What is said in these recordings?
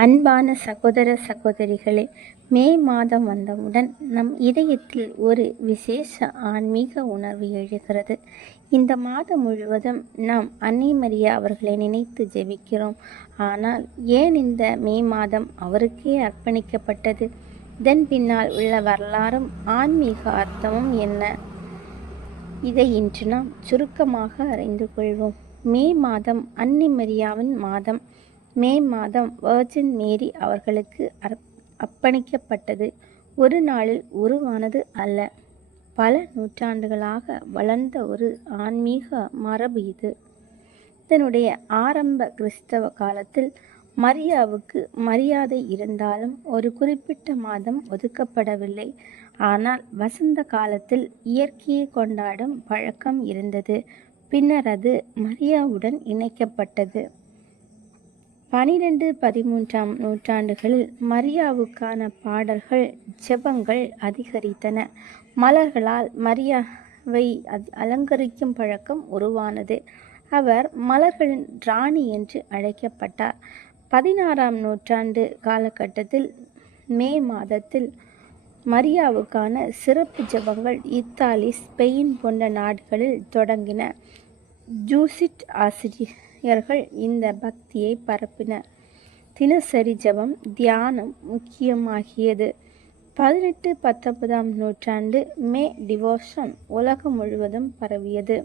அன்பான சகோதர சகோதரிகளே, மே மாதம் வந்தவுடன் நம் இதயத்தில் ஒரு விசேஷ ஆன்மீக உணர்வு எழுகிறது. இந்த மாதம் முழுவதும் நாம் அன்னை மரியா அவர்களை நினைத்து ஜெபிக்கிறோம். ஆனால் ஏன் இந்த மே மாதம் அவருக்கே அர்ப்பணிக்கப்பட்டது? இதன் பின்னால் உள்ள வரலாறும் ஆன்மீக அர்த்தமும் என்ன? இதை இன்று நாம் சுருக்கமாக அறிந்து கொள்வோம். மே மாதம் அன்னை மரியாவின் மாதம். மே மாதம் வர்ஜின் மேரி அவர்களுக்கு அர்ப்பணிக்கப்பட்டது. ஒரு நாளில் உருவானது அல்ல, பல நூற்றாண்டுகளாக வளர்ந்த ஒரு ஆன்மீக மரபு இது. இதனுடைய ஆரம்ப கிறிஸ்தவ காலத்தில் மரியாவுக்கு மரியாதை இருந்தாலும் ஒரு குறிப்பிட்ட மாதம் ஒதுக்கப்படவில்லை. ஆனால் வசந்த காலத்தில் இயற்கையை கொண்டாடும் பழக்கம் இருந்தது. பின்னர் அது மரியாவுடன் இணைக்கப்பட்டது. 12-13ஆம் நூற்றாண்டுகளில் மரியாவுக்கான பாடல்கள், ஜெபங்கள் அதிகரித்தன. மலர்களால் மரியாவை அலங்கரிக்கும் பழக்கம் உருவானது. அவர் மலர்களின் ராணி என்று அழைக்கப்பட்டார். 16ஆம் நூற்றாண்டு காலகட்டத்தில் மே மாதத்தில் மரியாவுக்கான சிறப்பு ஜெபங்கள் இத்தாலி, ஸ்பெயின் போன்ற நாடுகளில் தொடங்கின. ஜூசிட் ஆசிரியர்கள் இந்த பக்தியை பரப்பினர். தினசரி ஜெபம், தியானம் முக்கியமாகியது. 18-19ஆம் நூற்றாண்டு மே டிவோஷன் உலகம் முழுவதும் பரவியது.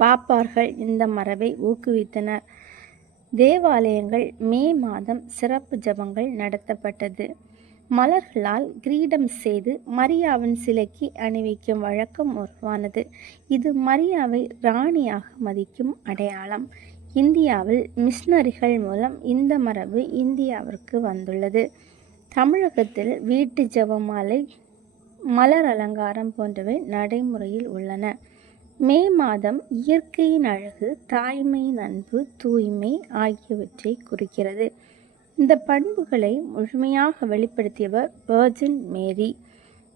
பாப்பார்கள் இந்த மரபை ஊக்குவித்தனர். தேவாலயங்கள் மே மாதம் சிறப்பு ஜெபங்கள் நடத்தப்பட்டது. மலர்களால் கிரீடம் செய்து மரியாவின் சிலைக்கு அணிவிக்கும் வழக்கம் உருவானது. இது மரியாவை ராணியாக மதிக்கும் அடையாளம். இந்தியாவில் மிஷனரிகள் மூலம் இந்த மரபு இந்தியாவிற்கு வந்துள்ளது. தமிழகத்தில் வீட்டு ஜெபமாலை, மலர் அலங்காரம் போன்றவை நடைமுறையில் உள்ளன. மே மாதம் இயற்கையின் அழகு, தாய்மையின் அன்பு, தூய்மை ஆகியவற்றை குறிக்கிறது. இந்த பண்புகளை முழுமையாக வெளிப்படுத்தியவர் வர்ஜின் மேரி.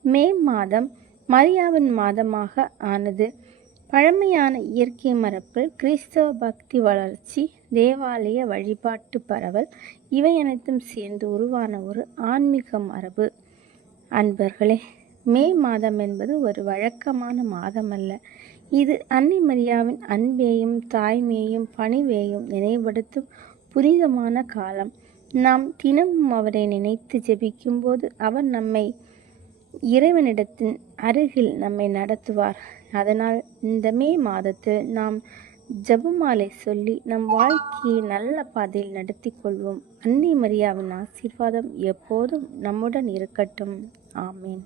மே மாதம் மரியாவின் மாதமாக ஆனது. பழமையான இயற்கை மரபு, கிறிஸ்தவ பக்தி வளர்ச்சி, தேவாலய வழிபாட்டு பரவல் இவை அனைத்தும் சேர்ந்து உருவான ஒரு ஆன்மீக மரபு. அன்பர்களே, மே மாதம் என்பது ஒரு வழக்கமான மாதம் அல்ல. இது அன்னை மரியாவின் அன்பையும் தாய்மையையும் பணிவையும் நினைவுபடுத்தும் புனிதமான காலம். நாம் தினமும் அவரை நினைத்து ஜெபிக்கும் போது அவர் நம்மை இறைவனிடத்தின் அருகில் நம்மை நடத்துவார். அதனால் இந்த மே மாதத்தில் நாம் ஜெபமாலை சொல்லி நம் வாழ்க்கையை நல்ல பாதையில் நடத்தி கொள்வோம். அன்னை மரியாவின் ஆசீர்வாதம் எப்போதும் நம்முடன் இருக்கட்டும். ஆமேன்.